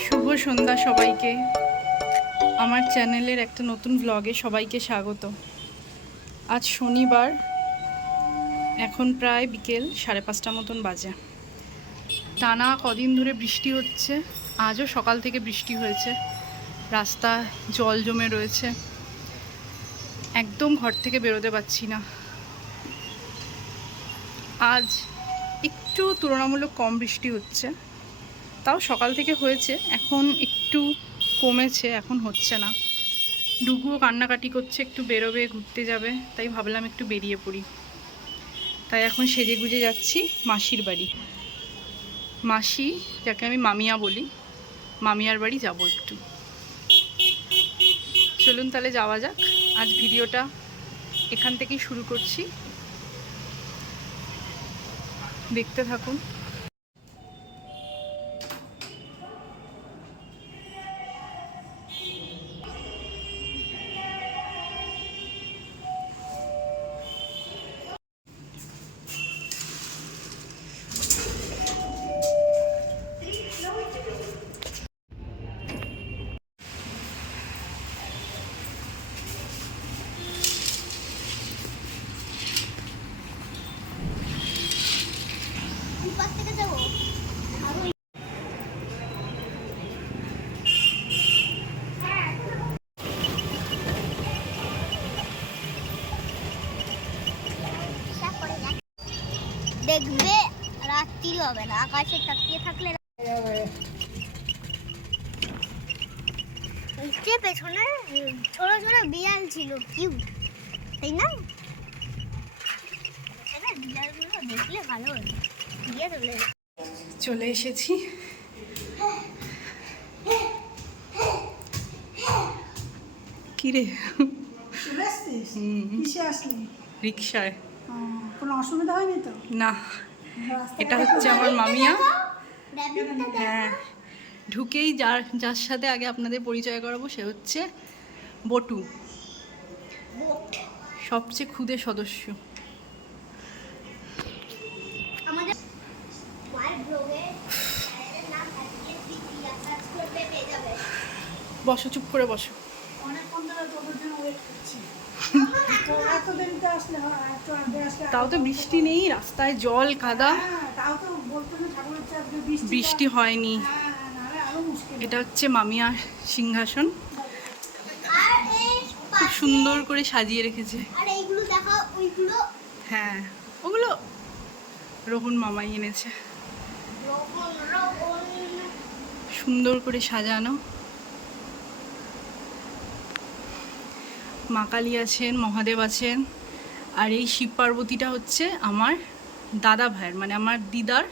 শুভ সন্ধ্যা সবাইকে। আমার চ্যানেলের একটা নতুন ব্লগে সবাইকে স্বাগত। আজ শনিবার, এখন প্রায় বিকেল 5:30 মতন বাজে। টানা কদিন ধরে বৃষ্টি হচ্ছে, আজও সকাল থেকে বৃষ্টি হয়েছে। রাস্তায় জল জমে রয়েছে, একদম ঘর থেকে বেরোতে পারছি না। আজ একটু তুলনামূলক কম বৃষ্টি হচ্ছে, তাও সকাল থেকে হয়েছে, এখন একটু কমেছে, এখন হচ্ছে না। ডুগুও কান্নাকাটি করছে, একটু বেরোবে, ঘুরতে যাবে, তাই ভাবলাম একটু বেরিয়ে পড়ি। তাই এখন সেজে গুজে যাচ্ছি মাসির বাড়ি। মাসি, যাকে আমি মামিয়া বলি, মামিয়ার বাড়ি যাব একটু। চলুন তাহলে যাওয়া যাক। আজ ভিডিওটা এখান থেকেই শুরু করছি, দেখতে থাকুন। দেখবে রাত্রি হবে না, আকাশে তাকিয়ে থাকলে। পেছনে ছোট ছোট বিড়াল ছিল, কিউট, তাই না? বিড়ালগুলো দেখলে ভালো হতো। চলে এসেছি। কিরে, রিক্সায়? কোনো অসুবিধা হয়নি তো? না, এটা হচ্ছে আমার মামিয়া। হ্যাঁ, ঢুকেই যার সাথে আগে আপনাদের পরিচয় করাবো, সে হচ্ছে বটু, সবচেয়ে ক্ষুদে সদস্য। বসো, চুপ করে বসো। তাও তো বৃষ্টি নেই, রাস্তায় জল কাদা, বৃষ্টি হয়নি। এটা হচ্ছে মামিয়ার সিংহাসন, খুব সুন্দর করে সাজিয়ে রেখেছে। হ্যাঁ, ওগুলো রোহন মামাই এনেছে, সুন্দর করে সাজানো। মা কালী আছেন, মহাদেব আছেন। আর এই শিব পার্বতীটা হচ্ছে আমার দাদা ভাইয়ের, মানে আমার দিদার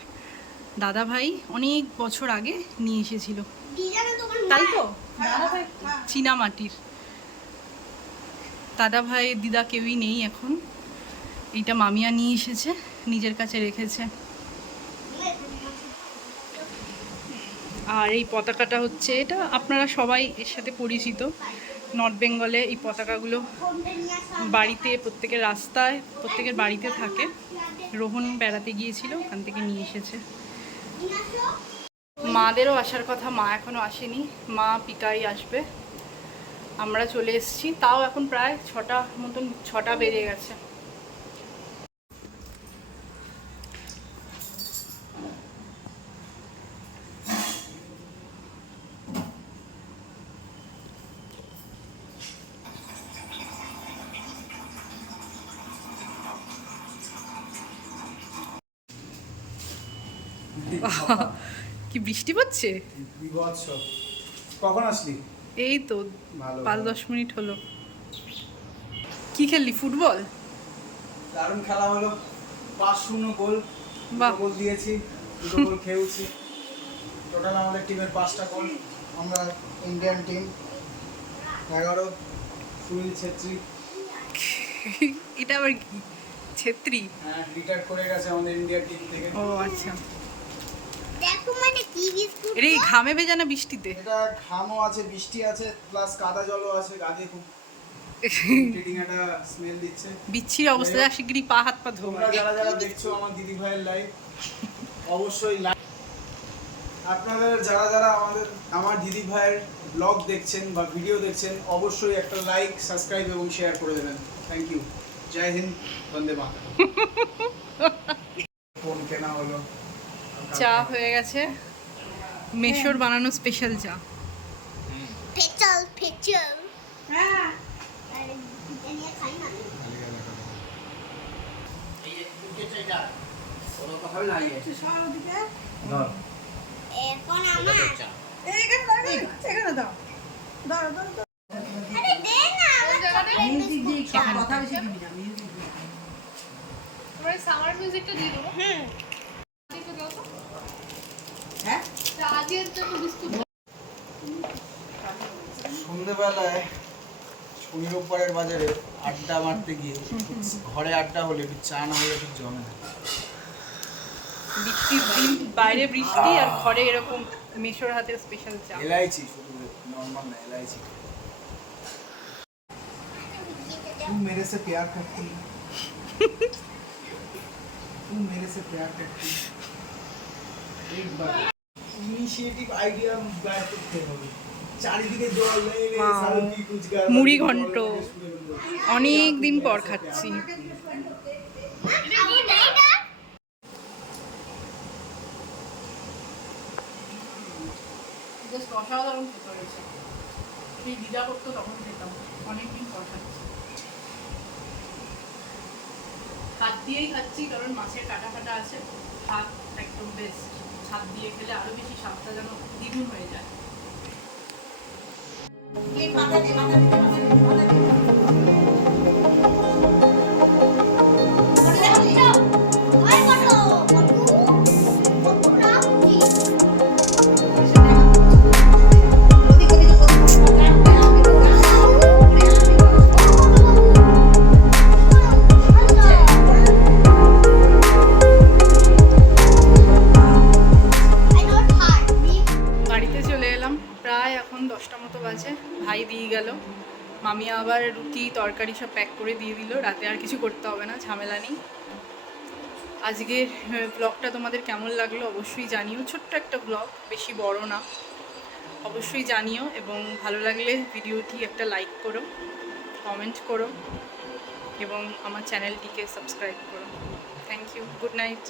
দাদা ভাই অনেক বছর আগে নিয়ে এসেছিল, তাই তো? চীনা মাটির। দাদা ভাই দিদা কেউই নেই এখন, এইটা মামিয়া নিয়ে এসেছে, নিজের কাছে রেখেছে। আর এই পতাকাটা হচ্ছে, এটা আপনারা সবাই এর সাথে পরিচিত। নর্থ বেঙ্গলে এই পতাকাগুলো বাড়িতে, প্রত্যেকের রাস্তায়, প্রত্যেকের বাড়িতে থাকে। রোহন বেড়াতে গিয়েছিল, ওখান থেকে নিয়ে এসেছে। মাদেরও আসার কথা, মা এখনো আসেনি, মা পিকাই আসবে। আমরা চলে এসেছি, তাও এখন প্রায় 6টা বেজে গেছে। কি বৃষ্টি পড়ছে! কখন আসলি? এই তো 5-10 মিনিট হলো। কি খেললি, ফুটবল? দারুণ খেলা হলো, 5-0 গোল। গোল দিয়েছি, 2 গোল খেয়েছি। টোটাল আমাদের টিমের 5টা গোল। আমরা ইন্ডিয়ান টিম 11, সুনীল ছেত্রী। এটা আবার কি ছেত্রী? হ্যাঁ, রিটায়ার করে গেছে আমাদের ইন্ডিয়ান টিম থেকে। ও আচ্ছা। দেখো মানে কি বিস্কুট, এটা ঘামে ভেজানো বৃষ্টিতে? এটা ঘামও আছে, বৃষ্টি আছে, প্লাস কাদা জলও আছে, গায়ে খুব টিটিং একটা স্মেল দিচ্ছে। বিচ্ছির অবস্থা, শিগগিরই পা হাত পা ধোয়া। তোমরা যারা যারা দেখছো আমার দিদি ভাইয়ের লাইভ, অবশ্যই আপনাদের যারা যারা আমার দিদি ভাইয়ের ব্লগ দেখছেন বা ভিডিও দেখছেন অবশ্যই একটা লাইক, সাবস্ক্রাইব এবং শেয়ার করে দেবেন। Thank you. জয় হিন্দ, বন্দে মাতরম। ফোন কেনা হলো, চা হয়ে গেছে, মেশোর বানানো স্পেশাল চা। পেচল হ্যাঁ নিয়ে খাই না এখন আমার আরে দে না তোমরা সামার মিউজিকটা দিয়ে দেবো। হুম একটু দাও তো। হ্যাঁ চা দিয়ে একটু বিস্কুট দাও। সন্ধ্যেবেলায় শনি রোববারের বাজারে আড্ডা মারতে গিয়ে ঘরে আড্ডা হলে একটু চা না হলে ঠিক জমে না। বৃষ্টির দিন, বাইরে বৃষ্টি আর ঘরে এরকম মেশোর হাতের স্পেশাল চা। এলাইচি, শুধু নর্মাল না, এলাইচি। तुम मेरे से प्यार करती है, तुम मेरे से प्यार करती है। एक बार इनिशिएटिव आइडिया बैठ करते हो, চারিদিকে জল নেই রে, সারা কি কুছ গার মুড়ি ঘন্ট অনেক দিন পর খাচ্ছি। আমি দেই না জাস্ট অসাধারণ খেতে হয়েছে। সেই দিদা করতো তখন খেতাম, অনেকদিন পর খাচ্ছি। হাত দিয়েই খাচ্ছি কারণ মাছের কাটা কাটা আছে, হাত একদম বেস্ট। হাত দিয়ে খেলে আরো বেশি স্বাদটা যেন দ্বিগুণ হয়ে যায়। ওই কত কত রাখছি বাড়িতে চলে এলাম, প্রায় এখন 10টা মতো বাজে। ভাই দিয়ে গেল, মামি আবার রুটি তরকারি সব প্যাক করে দিয়ে দিল। রাতে আর কিছু করতে হবে না, ঝামেলা নেই। আজকের ব্লগটা তোমাদের কেমন লাগলো অবশ্যই জানিও। ছোট্ট একটা ব্লগ, বেশি বড় না, অবশ্যই জানিও। এবং ভালো লাগলে ভিডিওটি একটা লাইক করো, কমেন্ট করো এবং আমার চ্যানেলটিকে সাবস্ক্রাইব করো। Thank you, good night.